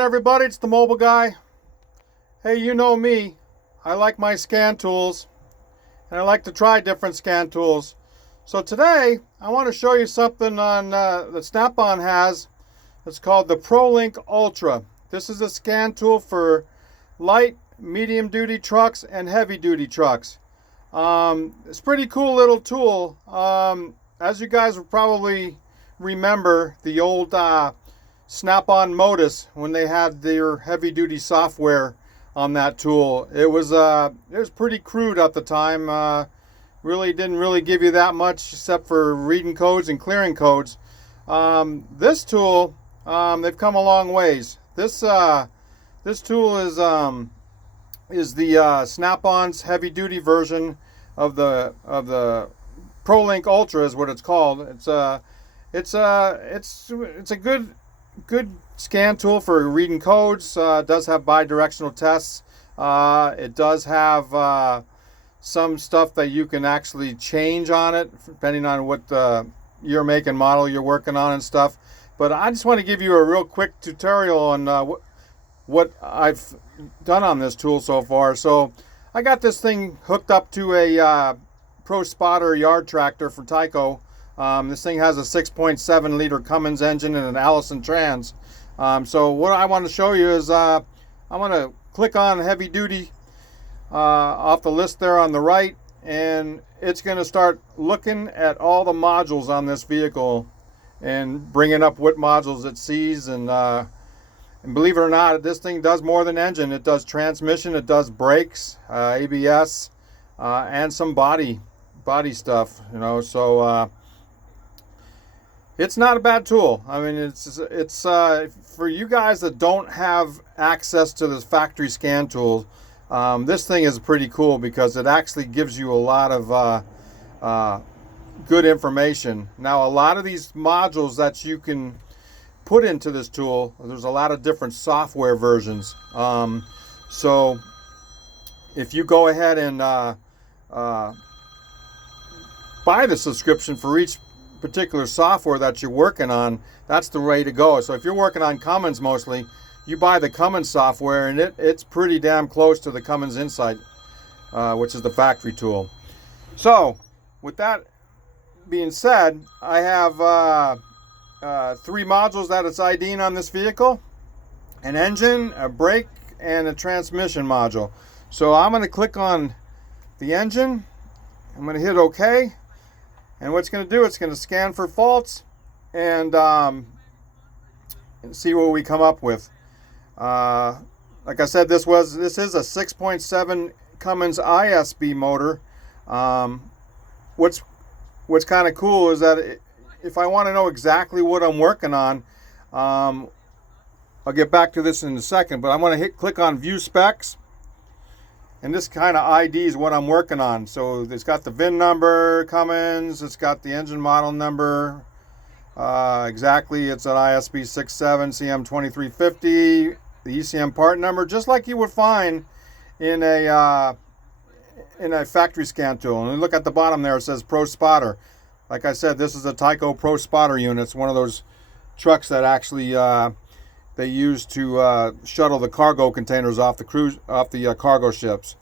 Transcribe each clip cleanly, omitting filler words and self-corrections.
Everybody, it's the mobile guy. Hey, you know me. I like my scan tools and I like to try different scan tools. So today I want to show you something on that Snapon has. It's called the Prolink Ultra. This is a scan tool for light, medium duty trucks and heavy duty trucks. It's a pretty cool little tool. As you guys will probably remember, the old Snap-on Modus, when they had their heavy duty software on that tool, it was pretty crude at the time. Really didn't give you that much except for reading codes and clearing codes. This tool, they've come a long ways. This tool is the Snap-on's heavy duty version of the Prolink Ultra is what it's called. It's a good scan tool for reading codes. It does have bi-directional tests. It does have some stuff that you can actually change on it depending on what your make and model you're working on and stuff. But I just want to give you a real quick tutorial on what I've done on this tool so far. So I got this thing hooked up to a Pro Spotter yard tractor for Tyco. This thing has a 6.7 liter Cummins engine and an Allison trans. So what I want to show you is I want to click on heavy duty off the list there on the right, and it's going to start looking at all the modules on this vehicle and bringing up what modules it sees. And believe it or not, this thing does more than engine. It does transmission, it does brakes, ABS, and some body stuff. So it's not a bad tool. I mean, it's for you guys that don't have access to this factory scan tool. This thing is pretty cool because it actually gives you a lot of good information. Now, a lot of these modules that you can put into this tool, there's a lot of different software versions. So if you go ahead and buy the subscription for each particular software that you're working on, that's the way to go. So if you're working on Cummins mostly, you buy the Cummins software, and it's pretty damn close to the Cummins Insight, which is the factory tool. So with that being said, I have 3 modules that it's IDing on this vehicle: an engine, a brake, and a transmission module. So I'm going to click on the engine. I'm going to hit OK. And what it's going to do, it's going to scan for faults and see what we come up with. Like I said, this is a 6.7 Cummins ISB motor. What's kind of cool is that if I want to know exactly what I'm working on, I'll get back to this in a second, but I'm going to click on View Specs. And this kind of IDs what I'm working on. So it's got the VIN number, Cummins, it's got the engine model number. Exactly, it's an ISB 67 CM2350, the ECM part number, just like you would find in a factory scan tool. And look at the bottom there, it says Pro Spotter. Like I said, this is a Tyco Pro Spotter unit. It's one of those trucks that actually they use to shuttle the cargo containers off the cargo ships.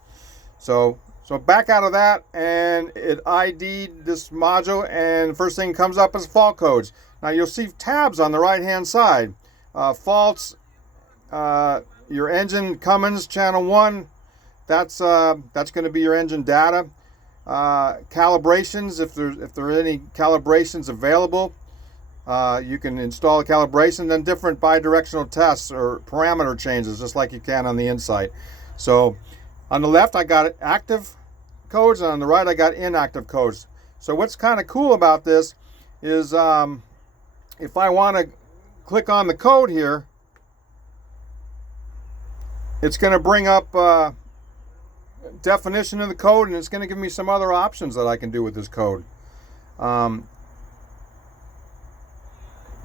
So back out of that, and it ID'd this module, and first thing comes up is fault codes. Now you'll see tabs on the right hand side. Faults, your engine Cummins channel 1, that's going to be your engine data. Calibrations, if there are any calibrations available. You can install a calibration, then different bi-directional tests or parameter changes, just like you can on the Insight. So on the left, I got active codes, and on the right, I got inactive codes. So what's kind of cool about this is if I want to click on the code here, it's going to bring up definition of the code, and it's going to give me some other options that I can do with this code.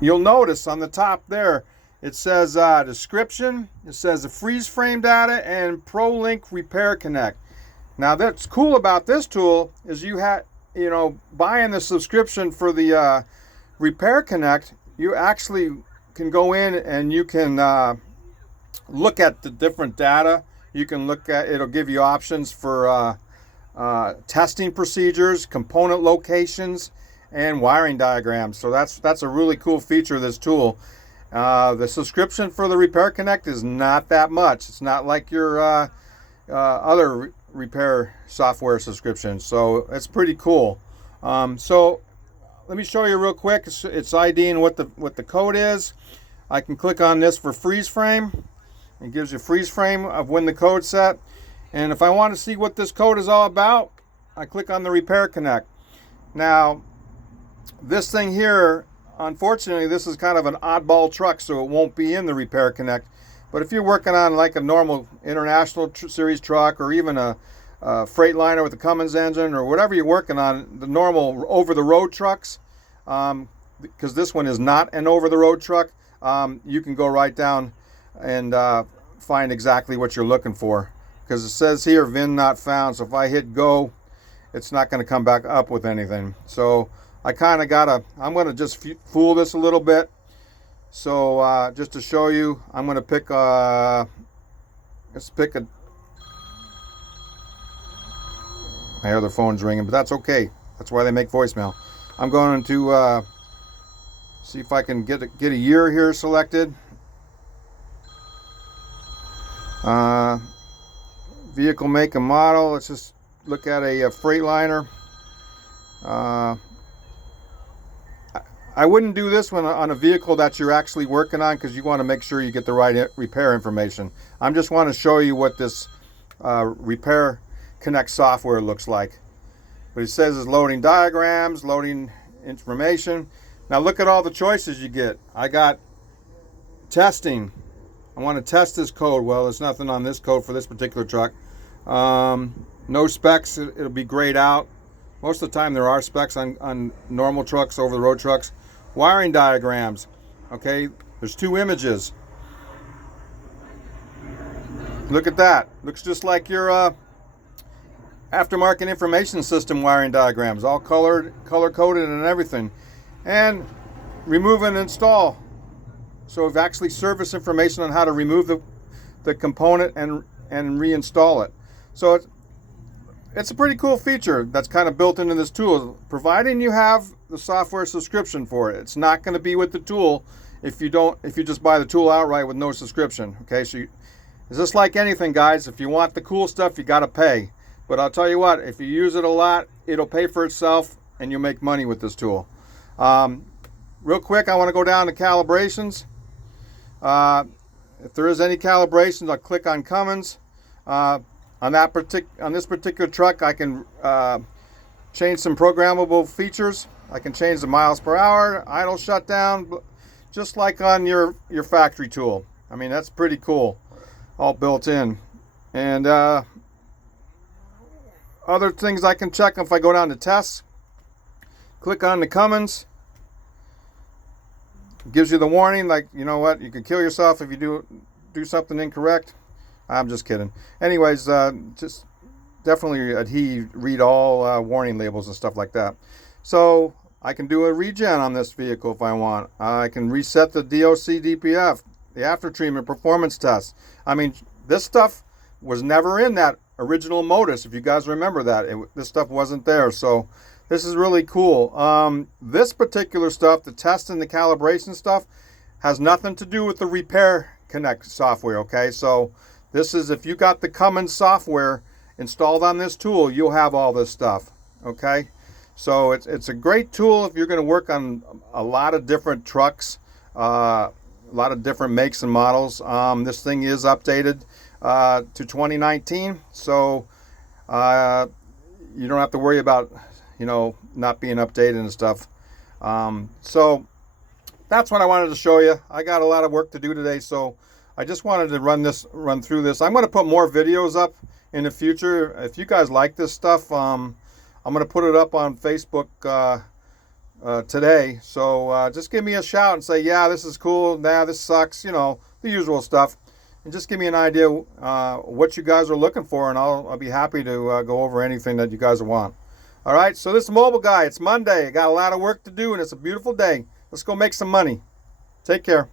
You'll notice on the top there, it says description, it says the freeze frame data, and Prolink Repair Connect. Now that's cool about this tool is buying the subscription for the Repair Connect, you actually can go in and you can look at the different data. You can look at, it'll give you options for testing procedures, component locations, and wiring diagrams. So that's a really cool feature of this tool. The subscription for the Repair Connect is not that much. It's not like your other repair software subscription. So it's pretty cool. So let me show you real quick. It's IDing what the code is. I can click on this for freeze frame. It gives you a freeze frame of when the code's set. And if I want to see what this code is all about, I click on the Repair Connect. Now, this thing here, unfortunately, this is kind of an oddball truck, so it won't be in the Repair Connect. But if you're working on like a normal International Series truck, or even a Freightliner with a Cummins engine, or whatever you're working on, the normal over-the-road trucks, because this one is not an over-the-road truck, you can go right down and find exactly what you're looking for. Because it says here, VIN not found, so if I hit go, it's not going to come back up with anything. So I kind of I'm going to just fool this a little bit. So just to show you, I'm going to pick my other phone's ringing, but that's okay. That's why they make voicemail. I'm going to see if I can get a year here selected. Vehicle make and model. Let's just look at a Freightliner. I wouldn't do this one on a vehicle that you're actually working on, because you want to make sure you get the right repair information. I just want to show you what this Repair Connect software looks like. But it says it's loading diagrams, loading information. Now look at all the choices you get. I got testing. I want to test this code. Well, there's nothing on this code for this particular truck. No specs. It'll be grayed out. Most of the time there are specs on normal trucks, over-the-road trucks. Wiring diagrams. Okay, there's 2 images. Look at that. Looks just like your aftermarket information system wiring diagrams, all color-coded and everything. And remove and install. So we've actually service information on how to remove the component and reinstall it. So it's a pretty cool feature that's kind of built into this tool, providing you have the software subscription for it. It's not going to be with the tool if you just buy the tool outright with no subscription. Okay, so it's just like anything, guys. If you want the cool stuff, you got to pay. But I'll tell you what, if you use it a lot, it'll pay for itself, and you'll make money with this tool. Real quick, I want to go down to calibrations. If there is any calibrations, I'll click on Cummins. On this particular truck, I can change some programmable features. I can change the miles per hour, idle shutdown, just like on your factory tool. I mean, that's pretty cool, all built in. And other things I can check if I go down to tests. Click on the Cummins. It gives you the warning, like, you know what, you can kill yourself if you do something incorrect. I'm just kidding. Anyways, just definitely read all warning labels and stuff like that. So I can do a regen on this vehicle if I want. I can reset the DOC DPF, the after treatment performance test. I mean, this stuff was never in that original Modus, if you guys remember that. This stuff wasn't there. So this is really cool. This particular stuff, the test and the calibration stuff, has nothing to do with the Repair Connect software, okay? So this is, if you got the Cummins software installed on this tool, you'll have all this stuff, okay? So it's a great tool if you're going to work on a lot of different trucks, a lot of different makes and models. This thing is updated to 2019, so you don't have to worry about, not being updated and stuff. So that's what I wanted to show you. I got a lot of work to do today, so I just wanted to run through this. I'm going to put more videos up in the future. If you guys like this stuff, I'm going to put it up on Facebook today. So just give me a shout and say, yeah, this is cool. Nah, this sucks. The usual stuff. And just give me an idea what you guys are looking for, and I'll be happy to go over anything that you guys want. All right, so this is Mobile Guy. It's Monday. I got a lot of work to do, and it's a beautiful day. Let's go make some money. Take care.